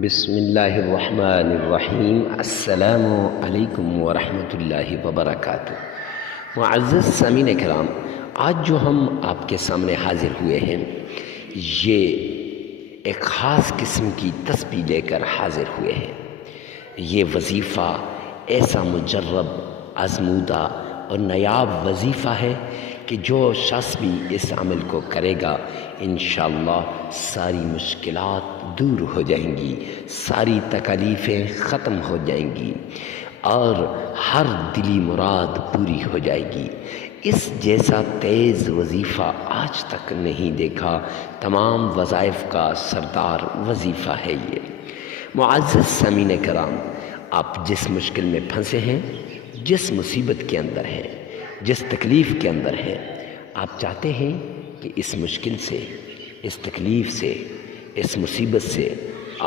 بسم اللہ الرحمن الرحیم۔ السلام علیکم ورحمۃ اللہ وبرکاتہ۔ معزز سامعین کرام، آج جو ہم آپ کے سامنے حاضر ہوئے ہیں یہ ایک خاص قسم کی تسبیح لے کر حاضر ہوئے ہیں۔ یہ وظیفہ ایسا مجرب، آزمودہ اور نایاب وظیفہ ہے کہ جو شخص بھی اس عمل کو کرے گا انشاءاللہ ساری مشکلات دور ہو جائیں گی، ساری تکالیفیں ختم ہو جائیں گی اور ہر دلی مراد پوری ہو جائے گی۔ اس جیسا تیز وظیفہ آج تک نہیں دیکھا، تمام وظائف کا سردار وظیفہ ہے یہ۔ معزز سامعین کرام، آپ جس مشکل میں پھنسے ہیں، جس مصیبت کے اندر ہیں، جس تکلیف کے اندر ہیں، آپ چاہتے ہیں کہ اس مشکل سے، اس تکلیف سے، اس مصیبت سے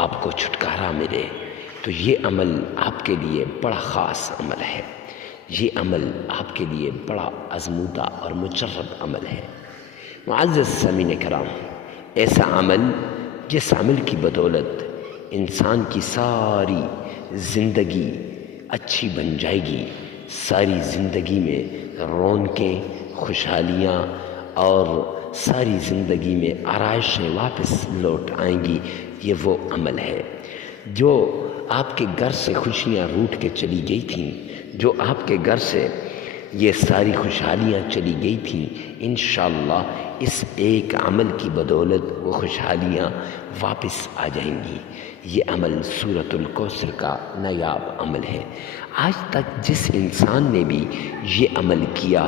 آپ کو چھٹکارا ملے، تو یہ عمل آپ کے لیے بڑا خاص عمل ہے۔ یہ عمل آپ کے لیے بڑا آزمودہ اور مجرب عمل ہے۔ معزز سامعین کرام، ایسا عمل جس عمل کی بدولت انسان کی ساری زندگی اچھی بن جائے گی، ساری زندگی میں رونقیں، خوشحالیاں اور ساری زندگی میں آرائشیں واپس لوٹ آئیں گی، یہ وہ عمل ہے۔ جو آپ کے گھر سے خوشیاں روٹ کے چلی گئی تھیں، جو آپ کے گھر سے یہ ساری خوشحالیاں چلی گئی تھیں، انشاءاللہ اس ایک عمل کی بدولت وہ خوشحالیاں واپس آ جائیں گی۔ یہ عمل سورۃ الکوثر کا نایاب عمل ہے۔ آج تک جس انسان نے بھی یہ عمل کیا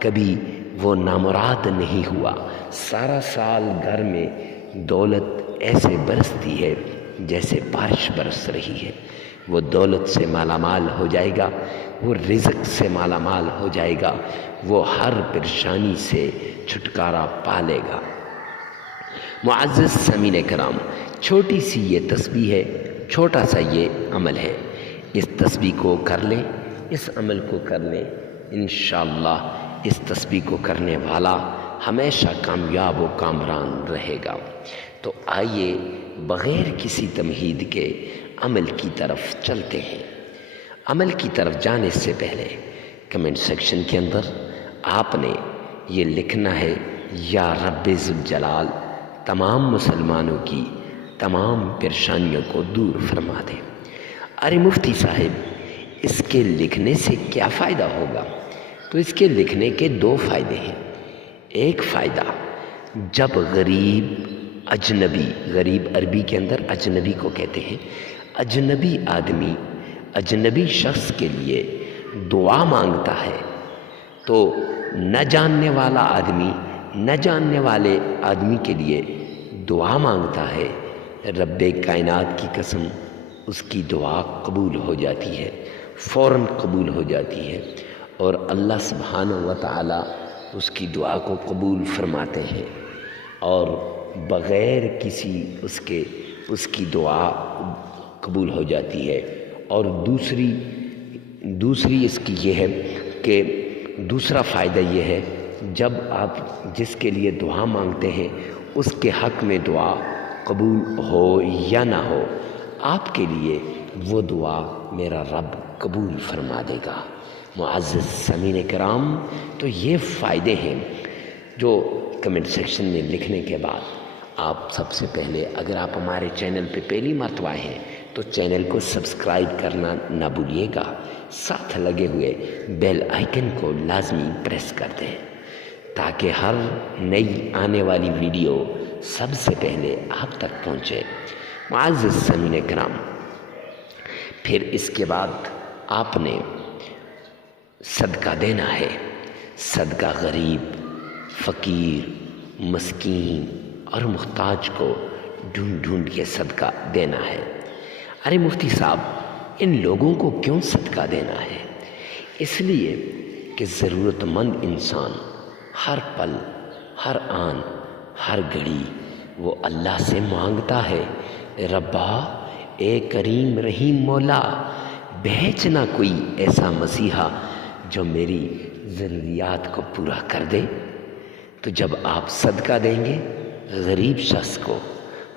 کبھی وہ نامراد نہیں ہوا۔ سارا سال گھر میں دولت ایسے برستی ہے جیسے بارش برس رہی ہے۔ وہ دولت سے مالا مال ہو جائے گا، وہ رزق سے مالا مال ہو جائے گا، وہ ہر پریشانی سے چھٹکارا پا لے گا۔ معزز سامعین کرام، چھوٹی سی یہ تسبیح ہے، چھوٹا سا یہ عمل ہے۔ اس تسبیح کو کر لیں، اس عمل کو کر لیں، انشاءاللہ اس تسبیح کو کرنے والا ہمیشہ کامیاب و کامران رہے گا۔ تو آئیے بغیر کسی تمہید کے عمل کی طرف چلتے ہیں۔ عمل کی طرف جانے سے پہلے کمنٹ سیکشن کے اندر آپ نے یہ لکھنا ہے، یا رب ذوالجلال تمام مسلمانوں کی تمام پریشانیوں کو دور فرما دے۔ ارے مفتی صاحب، اس کے لکھنے سے کیا فائدہ ہوگا؟ تو اس کے لکھنے کے دو فائدے ہیں۔ ایک فائدہ، جب غریب اجنبی، غریب عربی کے اندر اجنبی کو کہتے ہیں، اجنبی آدمی اجنبی شخص کے لیے دعا مانگتا ہے تو نہ جاننے والا آدمی نہ جاننے والے آدمی کے لیے دعا مانگتا ہے، رب کائنات کی قسم اس کی دعا قبول ہو جاتی ہے، فوراً قبول ہو جاتی ہے، اور اللہ سبحانہ و تعالی اس کی دعا کو قبول فرماتے ہیں اور بغیر کسی اس کی دعا قبول ہو جاتی ہے۔ اور دوسری اس کی یہ ہے کہ دوسرا فائدہ یہ ہے، جب آپ جس کے لیے دعا مانگتے ہیں اس کے حق میں دعا قبول ہو یا نہ ہو، آپ کے لیے وہ دعا میرا رب قبول فرما دے گا۔ معزز سامعین کرام، تو یہ فائدے ہیں جو کمنٹ سیکشن میں لکھنے کے بعد آپ سب سے پہلے، اگر آپ ہمارے چینل پہ پہلی مرتبہ ہیں تو چینل کو سبسکرائب کرنا نہ بھولیے گا، ساتھ لگے ہوئے بیل آئیکن کو لازمی پریس کر دیں تاکہ ہر نئی آنے والی ویڈیو سب سے پہلے آپ تک پہنچے۔ معزز سامعین کرام، پھر اس کے بعد آپ نے صدقہ دینا ہے۔ صدقہ غریب، فقیر، مسکین اور محتاج کو ڈھونڈ ڈھونڈ کے صدقہ دینا ہے۔ ارے مفتی صاحب، ان لوگوں کو کیوں صدقہ دینا ہے؟ اس لیے کہ ضرورت مند انسان ہر پل، ہر آن، ہر گھڑی وہ اللہ سے مانگتا ہے، ربا اے کریم رحیم مولا، بھیجنا کوئی ایسا مسیحا جو میری ضروریات کو پورا کر دے۔ تو جب آپ صدقہ دیں گے غریب شخص کو،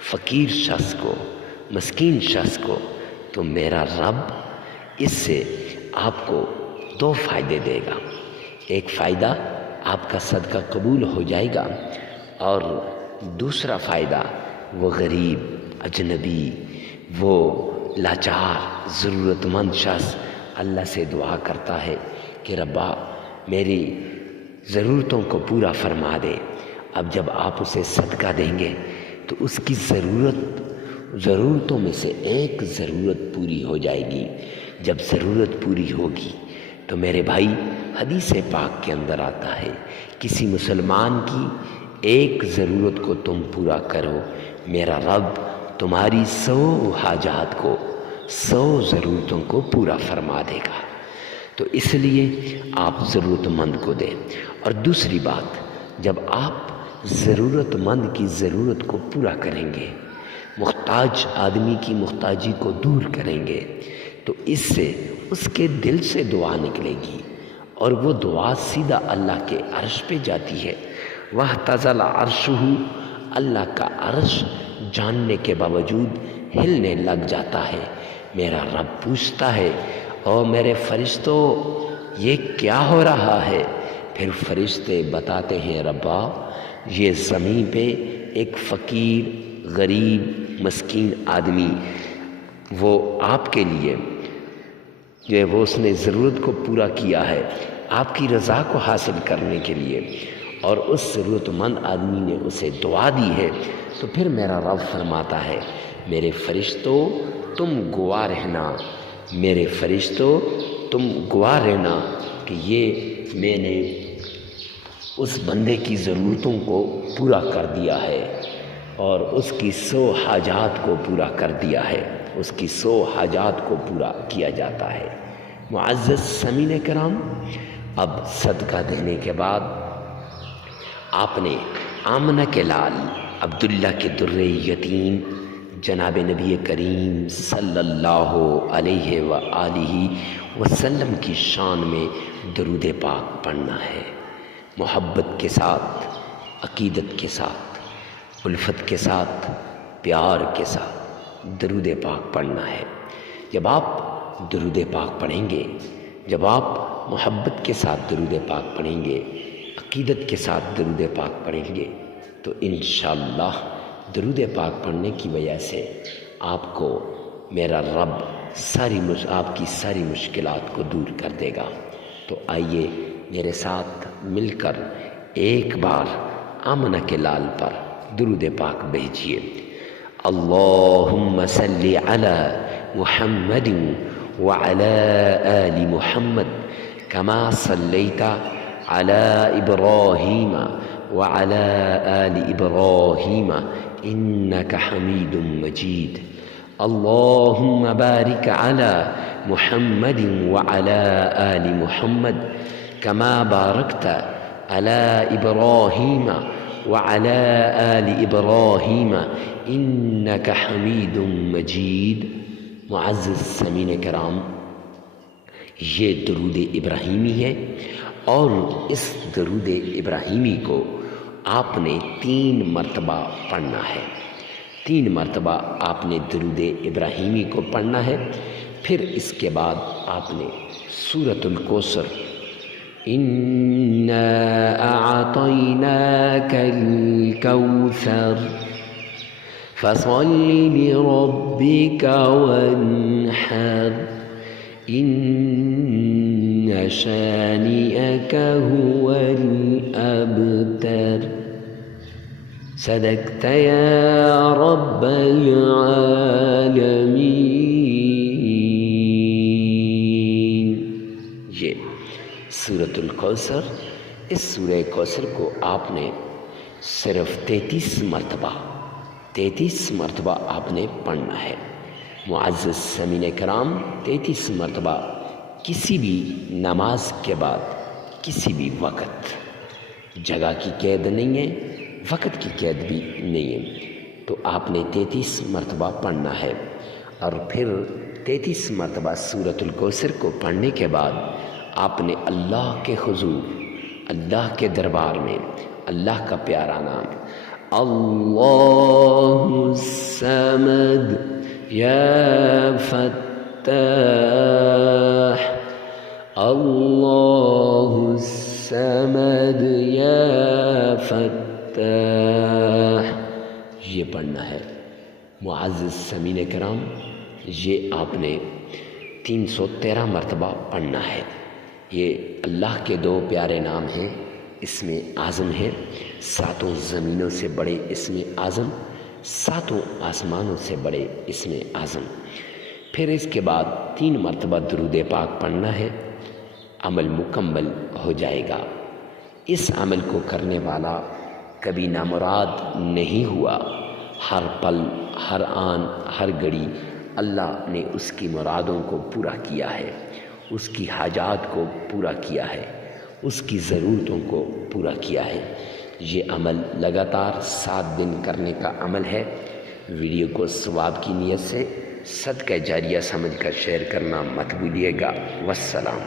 فقیر شخص کو، مسکین شخص کو، تو میرا رب اس سے آپ کو 2 فائدے دے گا۔ ایک فائدہ آپ کا صدقہ قبول ہو جائے گا، اور دوسرا فائدہ وہ غریب، اجنبی، وہ لاچار، ضرورت مند شخص اللہ سے دعا کرتا ہے کہ ربا میری ضرورتوں کو پورا فرما دے۔ اب جب آپ اسے صدقہ دیں گے تو اس کی ضرورتوں میں سے ایک ضرورت پوری ہو جائے گی۔ جب ضرورت پوری ہوگی تو میرے بھائی، حدیث پاک کے اندر آتا ہے، کسی مسلمان کی ایک ضرورت کو تم پورا کرو، میرا رب تمہاری 100 حاجات کو، 100 ضرورتوں کو پورا فرما دے گا۔ تو اس لیے آپ ضرورت مند کو دیں۔ اور دوسری بات، جب آپ ضرورت مند کی ضرورت کو پورا کریں گے، محتاج آدمی کی محتاجی کو دور کریں گے، تو اس سے اس کے دل سے دعا نکلے گی، اور وہ دعا سیدھا اللہ کے عرش پہ جاتی ہے۔ وَاحْتَزَلَ عَرْشُهُ، اللہ کا عرش جاننے کے باوجود ہلنے لگ جاتا ہے۔ میرا رب پوچھتا ہے، او میرے فرشتوں یہ کیا ہو رہا ہے؟ پھر فرشتے بتاتے ہیں، ربا یہ زمین پہ ایک فقیر، غریب، مسکین آدمی، وہ آپ کے لیے وہ اس نے ضرورت کو پورا کیا ہے آپ کی رضا کو حاصل کرنے کے لیے، اور اس ضرورت مند آدمی نے اسے دعا دی ہے۔ تو پھر میرا رب فرماتا ہے، میرے فرشتوں تم گواہ رہنا، میرے فرشتوں تم گواہ رہنا کہ یہ میں نے اس بندے کی ضرورتوں کو پورا کر دیا ہے، اور اس کی 100 حاجات کو پورا کر دیا ہے، اس کی 100 حاجات کو پورا کیا جاتا ہے۔ معزز سامعین کرام، اب صدقہ دینے کے بعد آپ نے آمنہ کے لال عبداللہ کے در یتیم جناب نبی کریم صلی اللہ علیہ وآلہ وسلم کی شان میں درود پاک پڑھنا ہے، محبت کے ساتھ، عقیدت کے ساتھ، الفت کے ساتھ، پیار کے ساتھ درود پاک پڑھنا ہے۔ جب آپ درود پاک پڑھیں گے، جب آپ محبت کے ساتھ درود پاک پڑھیں گے، عقیدت کے ساتھ درود پاک پڑھیں گے، تو انشاءاللہ درود پاک پڑھنے کی وجہ سے آپ کو میرا رب آپ کی ساری مشکلات کو دور کر دے گا۔ تو آئیے میرے ساتھ مل کر ایک بار آمنہ کے لال پر درود پاک بھیجیے۔ اللہم صلی علی محمد وعلی آل محمد کما صلیت علی ابراہیم وعلی آل ابراہیم انک حمید مجید۔ اللہم بارک علی محمد وعلی آل محمد کما بارکت علی ابراہیم وعلی آل ابراہیم انک حمید مجید۔ معزز سامعین کرام، یہ درود ابراہیمی ہے، اور اس درود ابراہیمی کو آپ نے 3 مرتبہ پڑھنا ہے۔ 3 مرتبہ آپ نے درود ابراہیمی کو پڑھنا ہے۔ پھر اس کے بعد آپ نے سورۃ الکوثر، اِنَّا أَعْطَيْنَاكَ الْكَوْثَرَ فَصَلِّ لِرَبِّكَ وَانْحَرْ إِنَّ شَانِئَكَ هُوَ الْأَبْتَرُ۔ صدقت یا رب العالمین۔ یہ سورۃ الکوثر، اس سورہ کوثر کو آپ نے صرف 33 مرتبہ آپ نے پڑھنا ہے۔ معزز سامعین کرام، 33 مرتبہ کسی بھی نماز کے بعد، کسی بھی وقت، جگہ کی قید نہیں ہے، وقت کی قید بھی نہیں ہے، تو آپ نے 33 مرتبہ پڑھنا ہے۔ اور پھر 33 مرتبہ سورۃ الکوثر کو پڑھنے کے بعد آپ نے اللہ کے حضور، اللہ کے دربار میں اللہ کا پیارا نام اللہ الصمد یا فتاح، اللہ الصمد یا فتاح، یہ پڑھنا ہے۔ معزز سامعین کرام، یہ آپ نے 313 مرتبہ پڑھنا ہے۔ یہ اللہ کے دو پیارے نام ہیں، اسم اعظم ہے، ساتوں زمینوں سے بڑے اسم اعظم، ساتوں آسمانوں سے بڑے اسم اعظم۔ پھر اس کے بعد 3 مرتبہ درود پاک پڑھنا ہے، عمل مکمل ہو جائے گا۔ اس عمل کو کرنے والا کبھی نامراد نہیں ہوا، ہر پل، ہر آن، ہر گھڑی اللہ نے اس کی مرادوں کو پورا کیا ہے، اس کی حاجات کو پورا کیا ہے، اس کی ضرورتوں کو پورا کیا ہے۔ یہ عمل لگاتار 7 دن کرنے کا عمل ہے۔ ویڈیو کو ثواب کی نیت سے صدقہ جاریہ سمجھ کر شیئر کرنا مت بھولیے گا۔ والسلام۔